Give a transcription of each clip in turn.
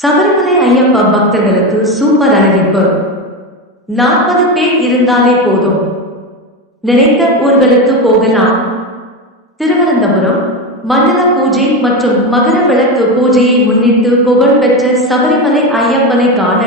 சபரிமலை ஐயப்பா பக்தர்களுக்கு சூப்பர் அறிவிப்பு நாற்பது பேர் இருந்தாலே போதும். நினைத்த ஊர்களுக்கு போகலாம். திருவனந்தபுரம் மண்டல பூஜை மற்றும் மகர விளக்கு பூஜையை முன்னிட்டு புகழ்பெற்ற சபரிமலை ஐயப்பனை காண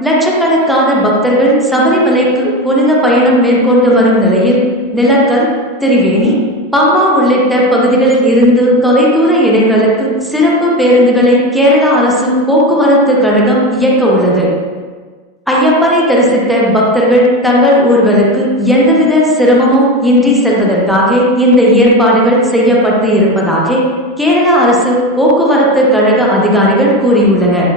லட்சக்கணக்கான பக்தர்கள் சபரிமலைக்கு புனித பயணம் மேற்கொண்டு வரும் நிலையில் நிலக்கல் திரிவேணி பம்மா உள்ளிட்ட பகுதிகளில் இருந்து தொலைதூர இடங்களுக்கு சிறப்பு பேருந்துகளை கேரளா அரசு போக்குவரத்து கழகம் இயக்க உள்ளது. ஐயப்பனை தரிசித்த பக்தர்கள் தங்கள் ஊர்களுக்கு எந்தவித சிரமமும் இன்றி செல்வதற்காக இந்த ஏற்பாடுகள் செய்யப்பட்டு இருப்பதாக கேரள அரசு போக்குவரத்து கழக அதிகாரிகள் கூறியுள்ளனர்.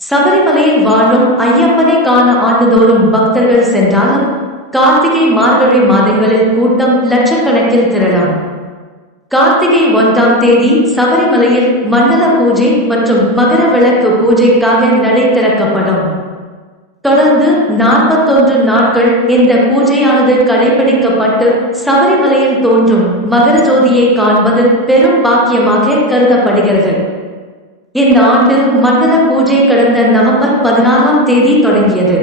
சபரிமலையில் வாழும் ஐயப்பனை காண ஆண்டுதோறும் பக்தர்கள் சென்றாலும் கார்த்திகை மார்கழி மாதங்களில் கூட்டம் லட்சக்கணக்கில் திரளும். கார்த்திகை ஒன்றாம் தேதி சபரிமலையில் மண்டல பூஜை மற்றும் மகர விளக்கு பூஜைக்காக நடை திறக்கப்படும். தொடர்ந்து நாற்பத்தொன்று நாட்கள் இந்த பூஜையானது கடைபிடிக்கப்பட்டு சபரிமலையில் தோன்றும் மகர ஜோதியை காண்பது பெரும் பாக்கியமாக கருதப்படுகிறது. இந்த ஆண்டு மண்டல பூஜை கடந்த நவம்பர் பதினாறாம் தேதி தொடங்கியது.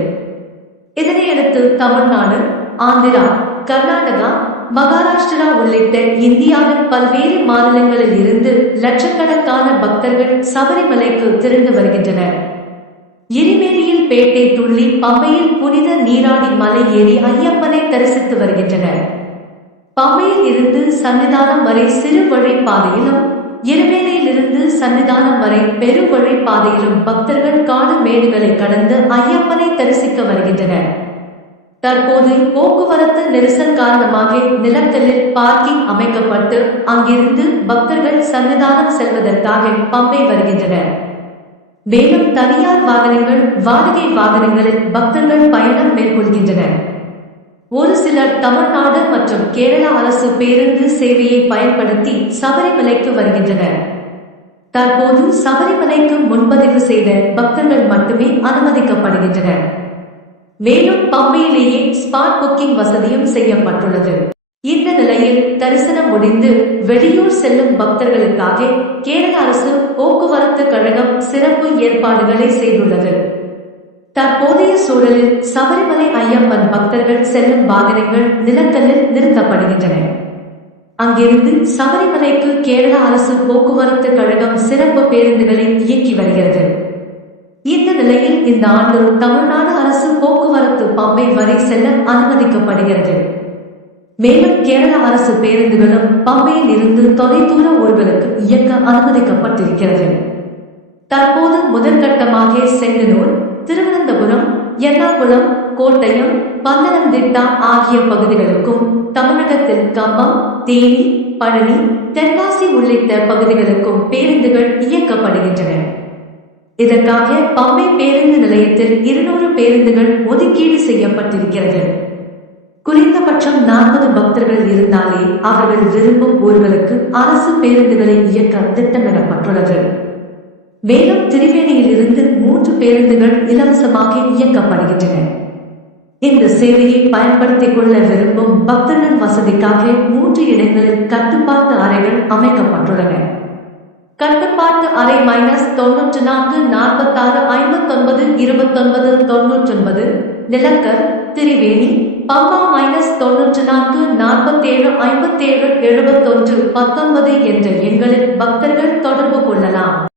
இதனையடுத்து தமிழ்நாடு ஆந்திரா கர்நாடகா மகாராஷ்டிரா உள்ளிட்ட இந்தியாவின் பல்வேறு மாநிலங்களில் இருந்து லட்சக்கணக்கான பக்தர்கள் சபரிமலைக்கு திரண்டு வருகின்றனர். எரிமேலியில் பேட்டை துள்ளி பம்பையில் புனித நீராடி மலை ஏறி ஐயப்பனை தரிசித்து வருகின்றனர். பம்பையில் இருந்து சன்னிதானம் வரை சிறு வழி பாதையிலும் இருவேலியிலிருந்து சன்னிதானம் வரை பெருவழி பாதையிலும் பக்தர்கள் காடு மேடுகளை கடந்து ஐயப்பனை தரிசிக்க வருகின்றனர். தற்போது போக்குவரத்து நெரிசல் காரணமாக நிலக்கல்லில் பார்க்கிங் அமைக்கப்பட்டு அங்கிருந்து பக்தர்கள் சன்னிதானம் செல்வதற்காக பம்பை வருகின்றனர். மேலும் தனியார் வாகனங்கள் வாடகை வாகனங்களில் பக்தர்கள் பயணம் மேற்கொள்கின்றனர். ஒரு சிலர் தமிழ்நாடு மற்றும் கேரள அரசு பேருந்து சேவையை பயன்படுத்தி சபரிமலைக்கு வருகின்றனர். தற்போது சபரிமலைக்கு முன்பதிவு செய்த பக்தர்கள் மட்டுமே அனுமதிக்கப்படுகின்றனர். மேலும் பம்பையிலேயே ஸ்பாட் புக்கிங் வசதியும் செய்யப்பட்டுள்ளது. இந்த நிலையில் தரிசனம் முடிந்து வெளியூர் செல்லும் பக்தர்களுக்காக கேரள அரசு போக்குவரத்து கழகம் சிறப்பு ஏற்பாடுகளை செய்துள்ளது. தற்போதைய சூழலில் சபரிமலை ஐயப்பன் பக்தர்கள் செல்லும் வாகனங்கள் நிலக்கல்லில் நிறுத்தப்படுகின்றன. அங்கிருந்து சபரிமலைக்கு கேரள அரசு போக்குவரத்து கழகம் சிறப்பு பேருந்துகளை இயக்கி வருகிறது. இந்த நிலையில் இந்த ஆண்டு தமிழ்நாடு அரசு போக்குவரத்து பம்பை வரை செல்ல அனுமதிக்கப்படுகிறது. மேலும் கேரள அரசு பேருந்துகளும் பம்பையில் இருந்து தொலைதூர ஊர்களுக்கு இயக்க அனுமதிக்கப்பட்டிருக்கிறது. தற்போது முதற்கட்டமாக செங்கனூர் திருவனந்தபுரம் எர்ணாகுளம் கோட்டயம் பந்தனந்திட்டா ஆகிய பகுதிகளுக்கும் தமிழகத்தில் கம்பம் தேனி பழனி தென்காசி உள்ளிட்ட பகுதிகளுக்கும் பேருந்துகள் இயக்கப்படுகின்றன. இதற்காக பம்பை பேருந்து நிலையத்தில் இருநூறு பேருந்துகள் ஒதுக்கீடு செய்யப்பட்டிருக்கிறது. குறைந்தபட்சம் நாற்பது பக்தர்கள் இருந்தாலே அவர்கள் விரும்பும் ஊர்களுக்கு அரசு பேருந்துகளை இயக்க திட்டமிடப்பட்டுள்ளது. மேலும் திரிவேணியில் இருந்து மூன்று பேருந்துகள் இலவசமாக இயக்கப்படுகின்றன. இந்த சேவையை பயன்படுத்திக் கொள்ள விரும்பும் பக்தர்கள் வசதிக்காக மூன்று இடங்களில் கட்டுப்பாட்டு அறைகள் அமைக்கப்பட்டுள்ளன. கட்டுப்பாட்டு அறை மைனஸ் தொன்னூற்று நான்கு நாற்பத்தாறு ஐம்பத்தொன்பது இருபத்தொன்பது தொன்னூற்றொன்பது நிலக்கர் திரிவேணி பம்பா மைனஸ் தொன்னூற்று நான்கு நாற்பத்தேழு ஐம்பத்தேழு எழுபத்தொன்று பத்தொன்பது என்ற எண்களில் பக்தர்கள் தொடர்பு கொள்ளலாம்.